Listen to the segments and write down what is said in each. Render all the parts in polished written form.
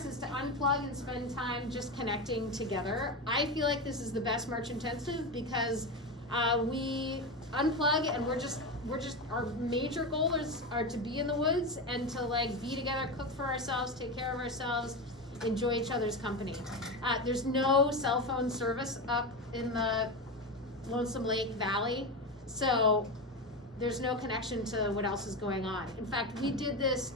ours is to unplug and spend time just connecting together. I feel like this is the best March Intensive because we unplug and we're just our major goals are to be in the woods and to like be together, cook for ourselves, take care of ourselves, enjoy each other's company. There's no cell phone service up in the Lonesome Lake Valley, so there's no connection to what else is going on. In fact, we did this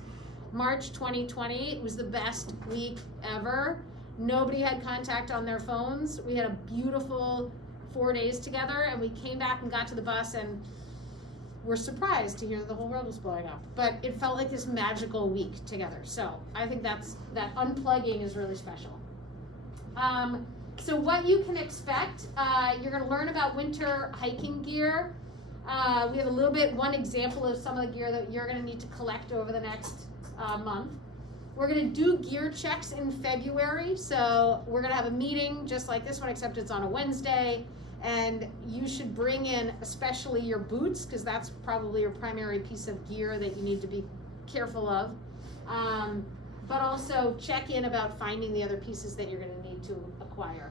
March 2020. It was the best week ever. Nobody had contact on their phones. We had a beautiful 4 days together, and we came back and got to the bus and were surprised to hear that the whole world was blowing up. But it felt like this magical week together. So I think that unplugging is really special. So what you can expect, you're gonna learn about winter hiking gear. We have one example of some of the gear that you're gonna need to collect over the next month. We're gonna do gear checks in February. So we're gonna have a meeting just like this one, except it's on a Wednesday. And you should bring in especially your boots, because that's probably your primary piece of gear that you need to be careful of. But also check in about finding the other pieces that you're going to need to acquire.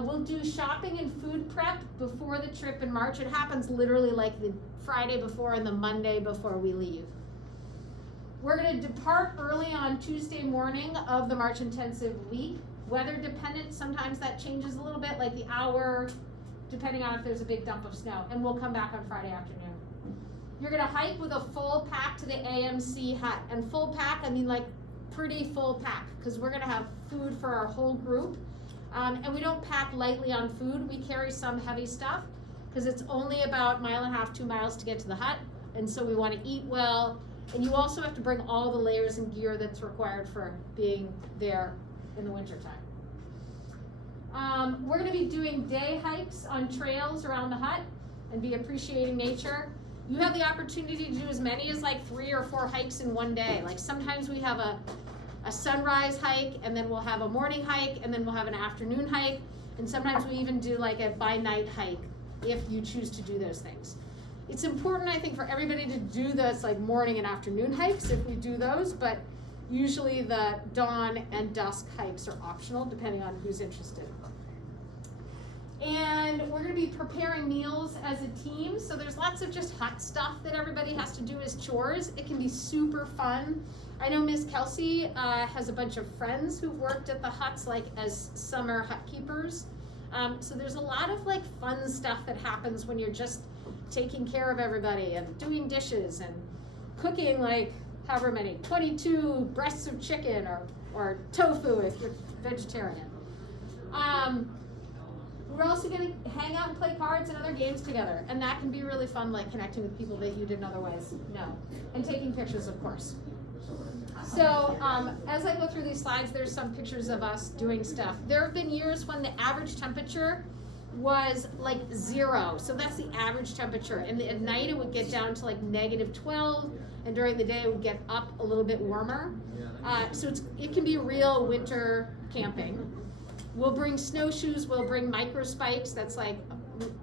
We'll do shopping and food prep before the trip in March. It happens literally like the Friday before and the Monday before we leave. We're going to depart early on Tuesday morning of the March Intensive week. Weather dependent, sometimes that changes a little bit, like the hour, depending on if there's a big dump of snow, and we'll come back on Friday afternoon. You're gonna hike with a full pack to the AMC hut, and full pack, I mean like pretty full pack, because we're gonna have food for our whole group, and we don't pack lightly on food. We carry some heavy stuff, because it's only about 1.5 miles, 2 miles to get to the hut, and so we wanna eat well, and you also have to bring all the layers and gear that's required for being there in the winter time. We're going to be doing day hikes on trails around the hut and be appreciating nature. You have the opportunity to do as many as like 3 or 4 hikes in one day. Like sometimes we have a sunrise hike, and then we'll have a morning hike, and then we'll have an afternoon hike, and sometimes we even do like a by night hike if you choose to do those things. It's important, I think, for everybody to do this like morning and afternoon hikes if we do those, but usually the dawn and dusk hikes are optional depending on who's interested. And we're going to be preparing meals as a team. So there's lots of just hut stuff that everybody has to do as chores. It can be super fun. I know Miss Kelsey has a bunch of friends who've worked at the huts like as summer hut keepers. So there's a lot of like fun stuff that happens when you're just taking care of everybody and doing dishes and cooking like however many, 22 breasts of chicken or tofu if you're vegetarian. We're also going to hang out and play cards and other games together, and that can be really fun, like connecting with people that you didn't otherwise know, and taking pictures, of course. So as I go through these slides, there's some pictures of us doing stuff. There have been years when the average temperature was like 0, so that's the average temperature, and at night it would get down to like -12, and during the day it would get up a little bit warmer. So it can be real winter camping. We'll bring snowshoes, we'll bring micro spikes. That's like,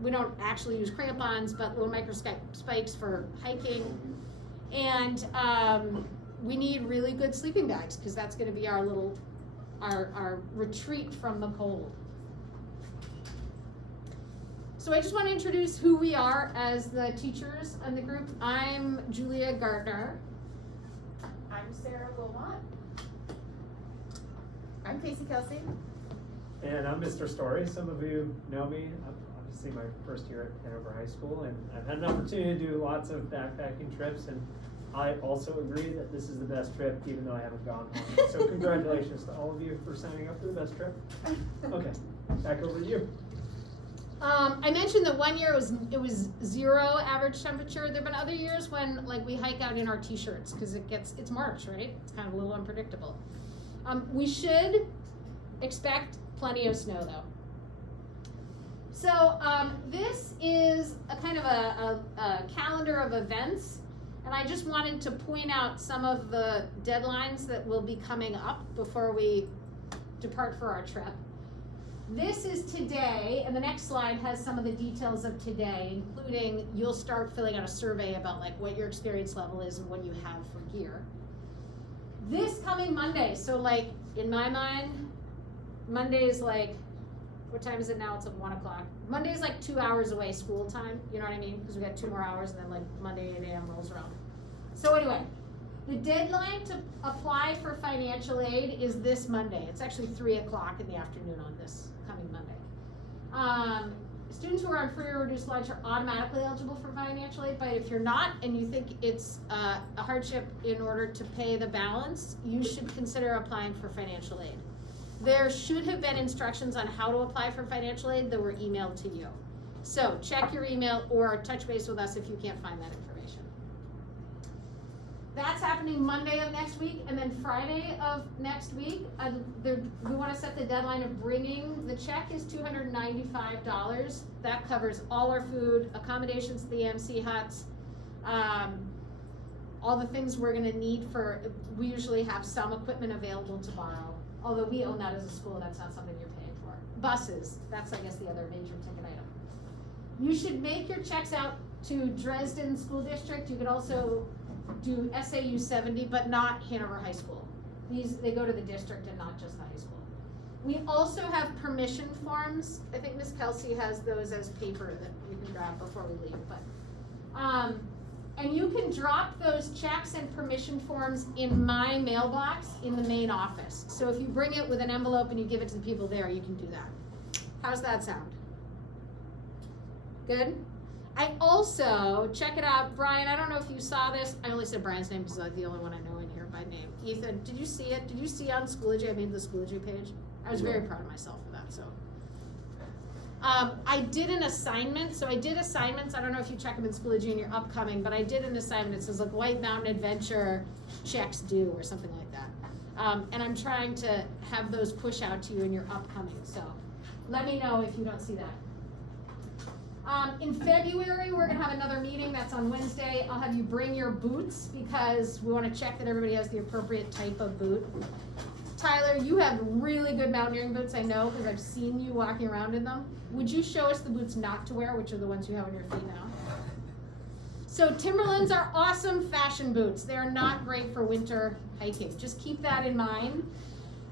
we don't actually use crampons, but little micro spikes for hiking. And we need really good sleeping bags, because that's gonna be our retreat from the cold. So I just want to introduce who we are as the teachers in the group. I'm Julia Gardner. I'm Sarah Beaumont. I'm Casey Kelsey. And I'm Mr. Story. Some of you know me. Obviously my first year at Hanover High School, and I've had an opportunity to do lots of backpacking trips, and I also agree that this is the best trip, even though I haven't gone home. So congratulations to all of you for signing up for the best trip. Okay, back over to you. I mentioned that one year it was 0 average temperature. There have been other years when like we hike out in our t-shirts, because it's March, right? It's kind of a little unpredictable. We should expect plenty of snow though. So this is a kind of a calendar of events, and I just wanted to point out some of the deadlines that will be coming up before we depart for our trip. This is today, and the next slide has some of the details of today, including you'll start filling out a survey about like what your experience level is and what you have for gear. This coming Monday, so like, in my mind, Monday is like, what time is it now? It's like 1 o'clock. Monday is like 2 hours away school time, you know what I mean? Because we got 2 more hours and then like Monday 8 a.m. rolls around. So anyway, the deadline to apply for financial aid is this Monday. It's actually 3 o'clock in the afternoon on this coming Monday. Students who are on free or reduced lunch are automatically eligible for financial aid, but if you're not and you think it's a hardship in order to pay the balance, you should consider applying for financial aid. There should have been instructions on how to apply for financial aid that were emailed to you. So check your email or touch base with us if you can't find that information. That's happening Monday of next week, and then Friday of next week, we want to set the deadline of bringing, the check is $295. That covers all our food, accommodations to the MC huts, all the things we're going to need for, we usually have some equipment available to borrow. Although we own that as a school, that's not something you're paying for. Buses, that's I guess the other major ticket item. You should make your checks out to Dresden School District. You could also do SAU 70, but not Hanover High School. They go to the district and not just the high school. We also have permission forms. I think Miss Kelsey has those as paper that you can grab before we leave. But and you can drop those checks and permission forms in my mailbox in the main office. So if you bring it with an envelope and you give it to the people there, you can do that. How's that sound? Good? I also, check it out, Brian, I don't know if you saw this. I only said Brian's name because I'm the only one I know in here by name. Ethan, did you see it? Did you see on Schoology I made the Schoology page? I was very proud of myself for that, so. I did an assignment, so I did assignments, I don't know if you check them in Schoology and you're upcoming, but I did an assignment, it says like White Mountain Adventure checks due or something like that. And I'm trying to have those push out to you in your upcoming, so let me know if you don't see that. In February, we're gonna have another meeting, that's on Wednesday. I'll have you bring your boots because we wanna check that everybody has the appropriate type of boot. Tyler, you have really good mountaineering boots, I know, because I've seen you walking around in them. Would you show us the boots not to wear, which are the ones you have on your feet now? So Timberlands are awesome fashion boots. They're not great for winter hiking. Just keep that in mind.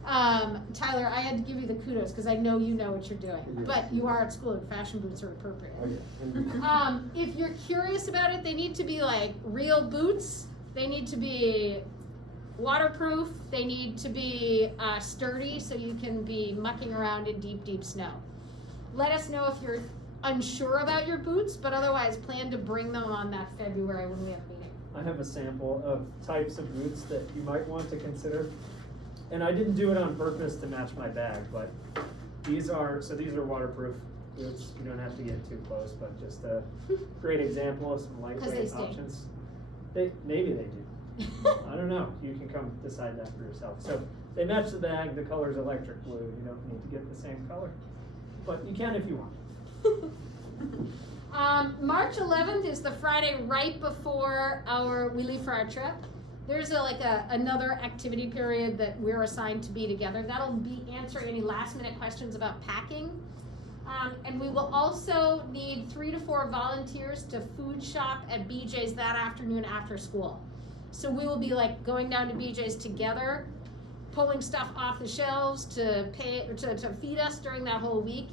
Tyler, I had to give you the kudos because I know you know what you're doing. But you are at school and fashion boots are appropriate. If you're curious about it, they need to be like real boots. They need to be waterproof. They need to be sturdy so you can be mucking around in deep, deep snow. Let us know if you're unsure about your boots, but otherwise plan to bring them on that February when we have a meeting. I have a sample of types of boots that you might want to consider. And I didn't do it on purpose to match my bag, but these are waterproof boots. You don't have to get too close, but just a great example of some lightweight options. Maybe they do. I don't know. You can come decide that for yourself. So they match the bag. The color is electric blue. You don't need to get the same color, but you can if you want. March 11th is the Friday right before we leave for our trip. There's another activity period that we're assigned to be together. That'll be answering any last minute questions about packing. And we will also need 3 to 4 volunteers to food shop at BJ's that afternoon after school. So we will be like going down to BJ's together, pulling stuff off the shelves to feed us during that whole week,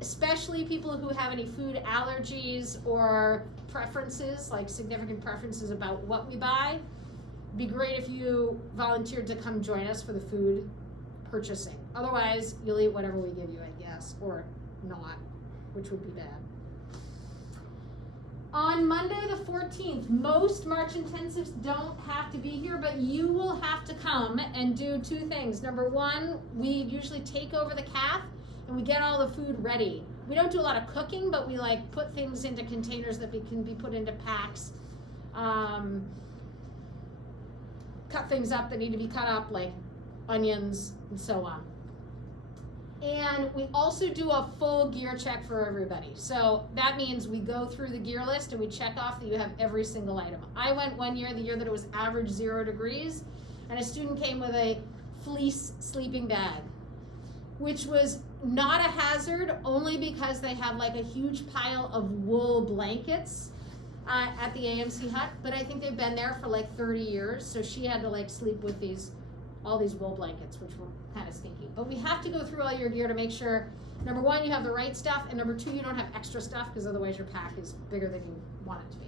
especially people who have any food allergies or preferences, like significant preferences about what we buy. Be great if you volunteered to come join us for the food purchasing. Otherwise, you'll eat whatever we give you, I guess, or not, which would be bad. On Monday the 14th, most March intensives don't have to be here, but you will have to come and do 2 things. Number 1, we usually take over the calf and we get all the food ready. We don't do a lot of cooking, but we like put things into containers that can be put into packs. Cut things up that need to be cut up, like onions and so on. And we also do a full gear check for everybody. So that means we go through the gear list and we check off that you have every single item. I went one year, the year that it was average 0 degrees, and a student came with a fleece sleeping bag, which was not a hazard only because they had like a huge pile of wool blankets. at the AMC hut, but I think they've been there for like 30 years, so she had to like sleep with all these wool blankets, which were kind of stinky. But we have to go through all your gear to make sure, number one, you have the right stuff, and number two, you don't have extra stuff, because otherwise your pack is bigger than you want it to be.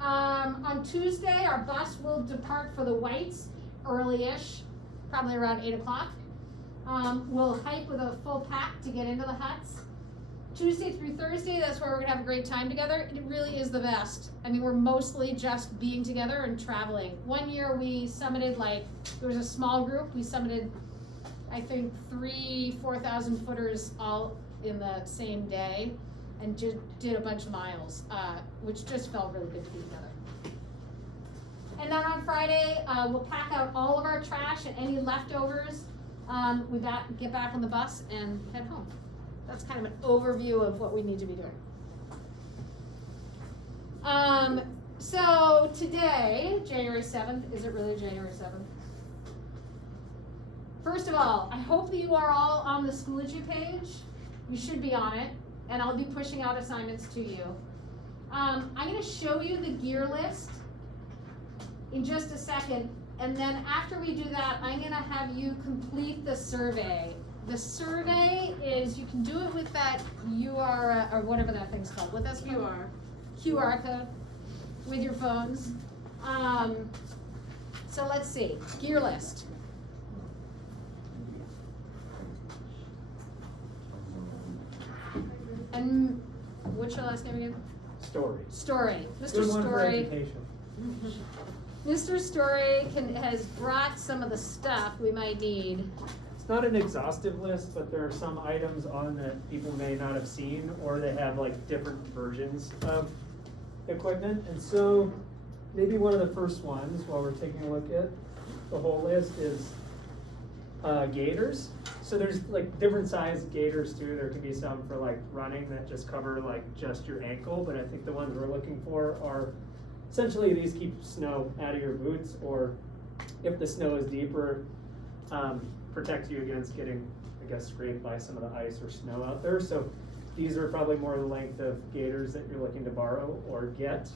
On Tuesday, our bus will depart for the Whites early-ish, probably around 8 o'clock. We'll hike with a full pack to get into the huts. Tuesday through Thursday, that's where we're gonna have a great time together. It really is the best. I mean, we're mostly just being together and traveling. One year we summited, there was a small group, we summited, I think, 4,000 footers all in the same day, and did a bunch of miles, which just felt really good to be together. And then on Friday, we'll pack out all of our trash and any leftovers. We get back on the bus and head home. That's kind of an overview of what we need to be doing. So today, January 7th, is it really January 7th? First of all, I hope that you are all on the Schoology page. You should be on it, and I'll be pushing out assignments to you. I'm gonna show you the gear list in just a second, and then after we do that, I'm gonna have you complete the survey. The survey is, you can do it with that UR, or whatever that thing's called, what that's called? QR code, with your phones. So let's see, gear list. And what's your last name again? Story. Story. Mr. Good one for Story. education. Mr. Story has brought some of the stuff we might need. It's not an exhaustive list, but there are some items on that people may not have seen, or they have like different versions of equipment. And so maybe one of the first ones, while we're taking a look at the whole list, is gaiters. So there's like different size gaiters too. There could be some for like running that just cover like just your ankle, but I think the ones we're looking for are essentially these keep snow out of your boots, or if the snow is deeper, protect you against getting, I guess, scraped by some of the ice or snow out there. So these are probably more the length of gaiters that you're looking to borrow or get.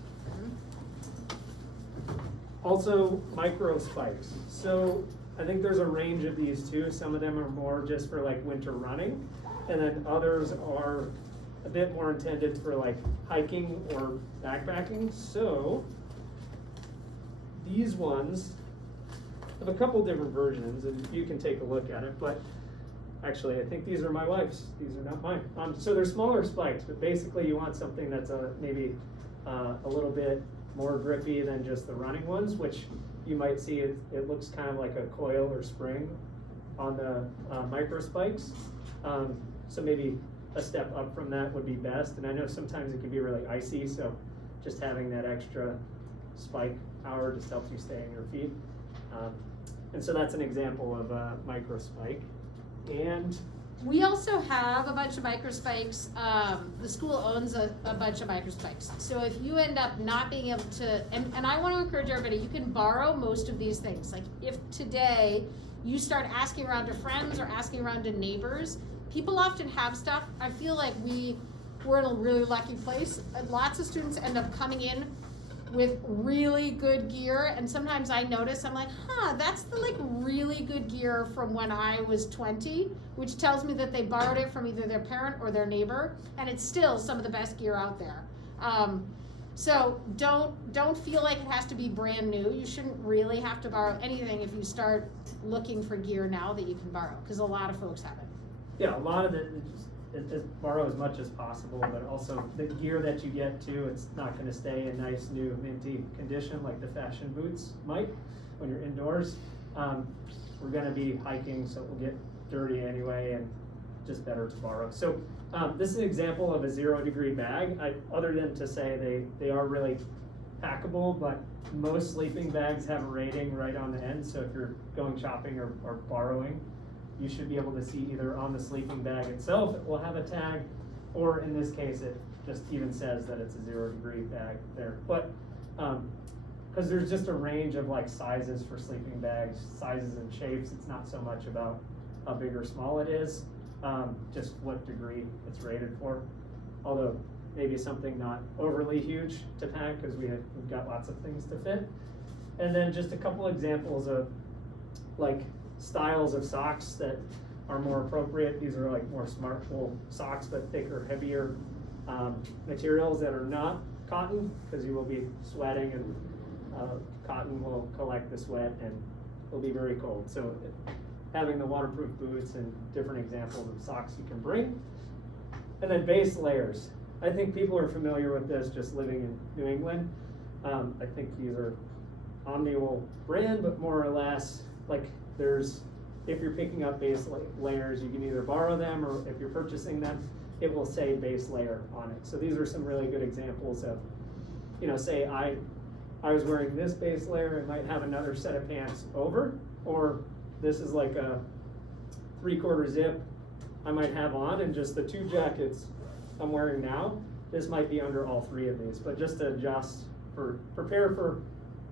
Also, micro spikes. So I think there's a range of these too. Some of them are more just for like winter running, and then others are a bit more intended for like hiking or backpacking. So these ones have a couple different versions, and you can take a look at it, but actually I think these are my wife's. These are not mine. So they're smaller spikes, but basically you want something that's maybe a little bit more grippy than just the running ones, which you might see it looks kind of like a coil or spring on the micro spikes. So maybe a step up from that would be best. And I know sometimes it can be really icy, so just having that extra spike power just helps you stay on your feet. And so that's an example of a micro spike. And We also have a bunch of microspikes. The school owns a bunch of microspikes. So if you end up not being able to, and I want to encourage everybody, you can borrow most of these things. Like if today you start asking around to friends or asking around to neighbors, people often have stuff. I feel like we're in a really lucky place. Lots of students end up coming in with really good gear, and sometimes I notice, I'm like, that's the like really good gear from when I was 20, which tells me that they borrowed it from either their parent or their neighbor, and it's still some of the best gear out there. So don't feel like it has to be brand new. You shouldn't really have to borrow anything if you start looking for gear now that you can borrow, because a lot of folks have it. Yeah, a lot of it borrow as much as possible, but also the gear that you get too, it's not going to stay in nice new minty condition like the fashion boots might when you're indoors. We're going to be hiking, so it will get dirty anyway, and just better to borrow. So this is an example of a 0-degree bag. Other than to say they are really packable, but most sleeping bags have a rating right on the end, so if you're going shopping or borrowing, you should be able to see either on the sleeping bag itself, it will have a tag, or in this case, it just even says that it's a 0-degree bag there. But, because there's just a range of like sizes for sleeping bags, sizes and shapes, it's not so much about how big or small it is, just what degree it's rated for. Although maybe something not overly huge to pack, because we've got lots of things to fit. And then just a couple examples of like styles of socks that are more appropriate. These are like more smart wool socks, but thicker, heavier materials that are not cotton, because you will be sweating, and cotton will collect the sweat and will be very cold. So having the waterproof boots and different examples of socks you can bring. And then base layers. I think people are familiar with this just living in New England. I think these are Omniwool brand, but more or less, like if you're picking up base layers, you can either borrow them, or if you're purchasing them, it will say base layer on it. So these are some really good examples of, say I was wearing this base layer and might have another set of pants over, or this is like a 3/4 zip I might have on, and just the 2 jackets I'm wearing now, this might be under all 3 of these, but just to adjust prepare for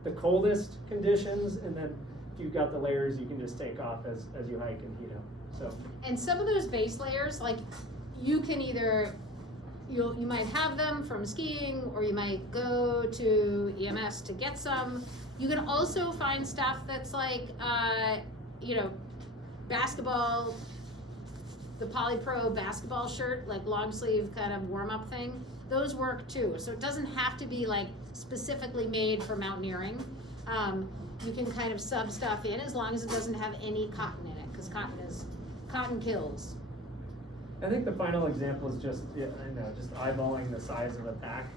the coldest conditions, and then if you've got the layers, you can just take off as you hike and heat up. So. And some of those base layers, like you can either, you might have them from skiing, or you might go to EMS to get some. You can also find stuff that's like, basketball, the Polypro basketball shirt, like long sleeve kind of warm up thing. Those work too. So it doesn't have to be like specifically made for mountaineering. You can kind of sub stuff in as long as it doesn't have any cotton in it, because cotton kills. I think the final example is just eyeballing the size of a pack.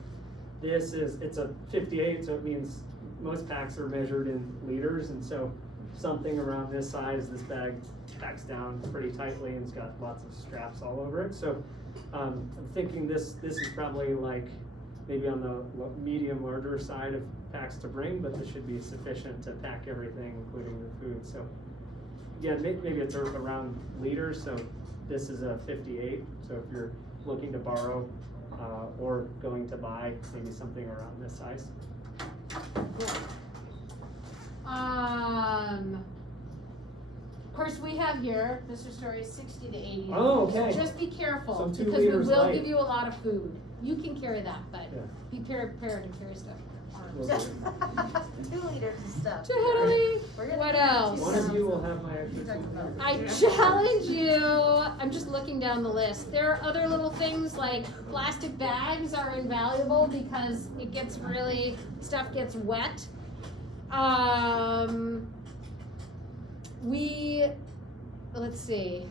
It's a 58, so it means most packs are measured in liters, and so something around this size, this bag packs down pretty tightly and it's got lots of straps all over it. So I'm thinking this is probably like maybe on the medium larger side of packs to bring, but this should be sufficient to pack everything, including the food. So yeah, maybe it's around liters. So this is a 58. So if you're looking to borrow or going to buy, maybe something around this size. Of course, we have here, Mr. Story, 60 to 80. Oh, okay. So just be careful, So 2 because we liters will light. give you a lot of food. You can carry that, but Yeah. be prepared to carry stuff. We'll do. 2 liters of stuff. Totally. We're gonna What do else? One of you will have my extra You're talking about- I challenge you. I'm just looking down the list. There are other little things like plastic bags are invaluable because stuff gets wet. Let's see.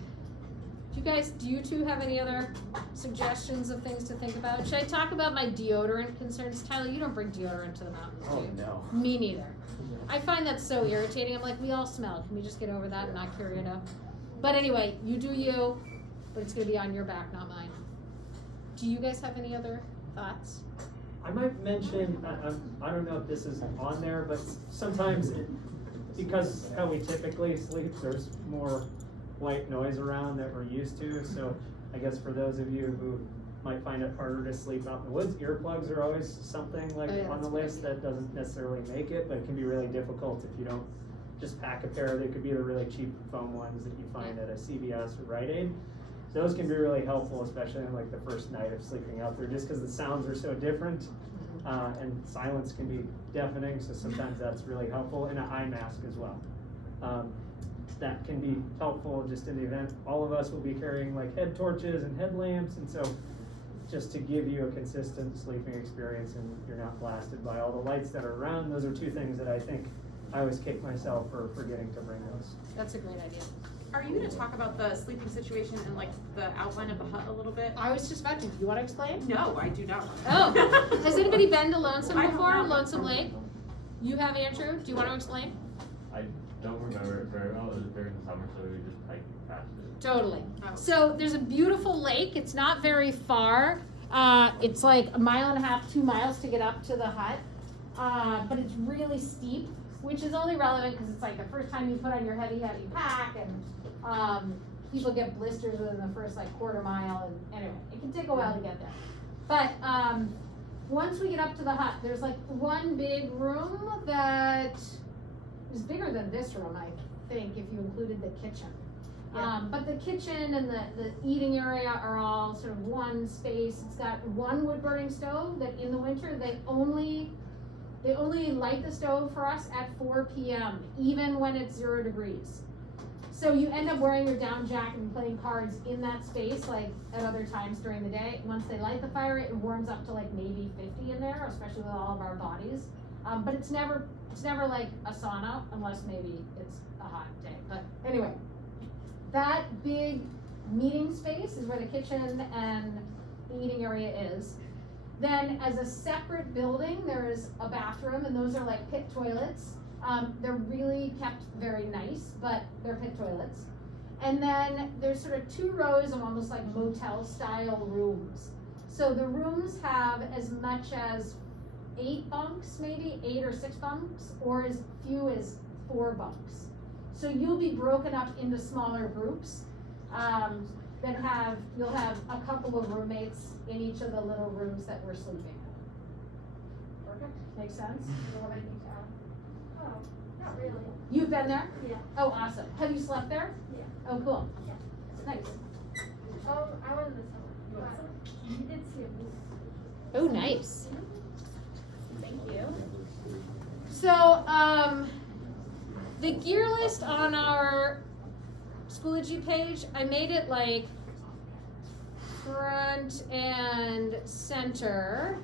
Do you two have any other suggestions of things to think about? Should I talk about my deodorant concerns? Tyler, you don't bring deodorant to the mountains, do you? no. Me neither. I find that so irritating. I'm like, we all smell. Can we just get over that and not carry it up? But anyway, you do you, but it's gonna be on your back, not mine. Do you guys have any other thoughts? I might mention, I don't know if this is on there, but sometimes because how we typically sleep, there's more white noise around that we're used to. So I guess for those of you who might find it harder to sleep out in the woods, earplugs are always something like on the list that doesn't necessarily make it, but it can be really difficult if you don't just pack a pair. They could be the really cheap foam ones that you find at a CVS or Rite Aid. Those can be really helpful, especially on like the first night of sleeping out there, just because the sounds are so different, and silence can be deafening. So sometimes that's really helpful, and an eye mask as well. That can be helpful just in the event. All of us will be carrying like head torches and headlamps, and so just to give you a consistent sleeping experience and you're not blasted by all the lights that are around. Those are 2 things that I think I always kick myself for forgetting to bring those. That's a great idea. Are you gonna talk about the sleeping situation and like the outline of the hut a little bit? I was just about to. Do you want to explain? No, I do not. Oh, has anybody been to Lonesome I have before? not. Lonesome Lake? You have, Andrew? Do you want to explain? I don't remember it very well. It was during the summer, so we just hiked past it. Totally. Oh. So there's a beautiful lake. It's not very far. It's like 1.5 miles, 2 miles to get up to the hut. But it's really steep, which is only relevant because it's like the first time you put on your heavy pack, and people get blisters within the first like 1/4 mile. And anyway, it can take a while to get there. But once we get up to the hut, there's like one big room that is bigger than this room, I think, if you included the kitchen. But the kitchen and the eating area are all sort of one space. It's got one wood burning stove that in the winter, they only light the stove for us at 4 p.m., even when it's 0 degrees. So you end up wearing your down jacket and playing cards in that space, like at other times during the day. Once they light the fire, it warms up to like maybe 50 in there, especially with all of our bodies. But it's never like a sauna, unless maybe it's a hot day. But anyway, that big meeting space is where the kitchen and the eating area is. Then as a separate building, there's a bathroom, and those are like pit toilets. They're really kept very nice, but they're pit toilets. And then there's sort of 2 rows of almost like motel style rooms. So the rooms have as much as 8 bunks, maybe 8 or 6 bunks, or as few as 4 bunks. So you'll be broken up into smaller groups you'll have a couple of roommates in each of the little rooms that we're sleeping in. Perfect. Make sense? Do you have anything to add? Oh, not really. You've been there? Yeah. Oh, awesome. Have you slept there? Yeah. Oh, cool. Yeah. Nice. Oh, I went this summer. You did see a movie. Oh, nice. Thank you. So, the gear list on our Schoology page, I made it like front and center.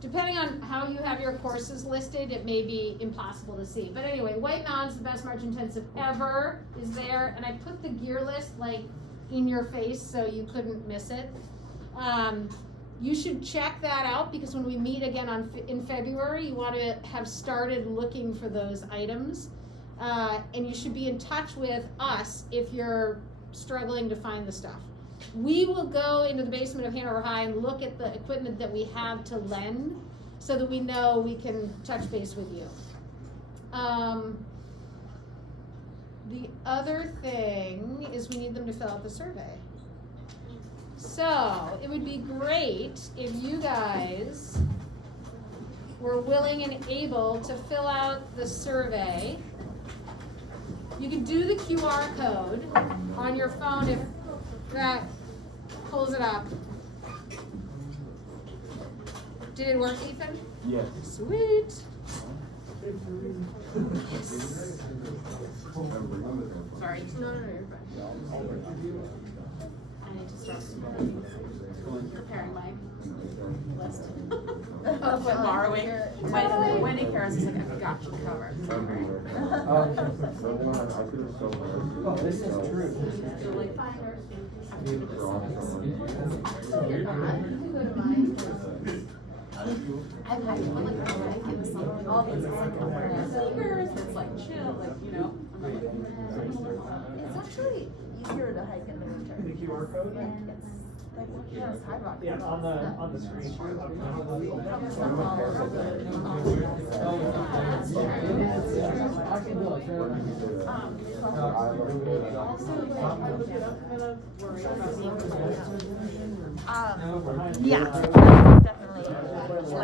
Depending on how you have your courses listed, it may be impossible to see. But anyway, White Mountains, the best March intensive ever, is there. And I put the gear list like in your face so you couldn't miss it. You should check that out because when we meet again in February, you want to have started looking for those items. And you should be in touch with us if you're struggling to find the stuff. We will go into the basement of Hanover High and look at the equipment that we have to lend so that we know we can touch base with you. The other thing is we need them to fill out the survey. So it would be great if you guys were willing and able to fill out the survey. You can do the QR code on your phone if that pulls it up. Did it work, Ethan? Yes. Sweet. Sorry. No, you're fine. I need to start preparing my list. Oh, But borrowing. Wendy Harris is like, I forgot you covered. Oh, this is true. I've had one like my life in the summer, like all these like wearing sneakers, it's like chill, like, you know. It's actually easier to hike in the winter. The QR code? It's like, yeah, sidewalk. Yeah, on the screen. Yeah, definitely.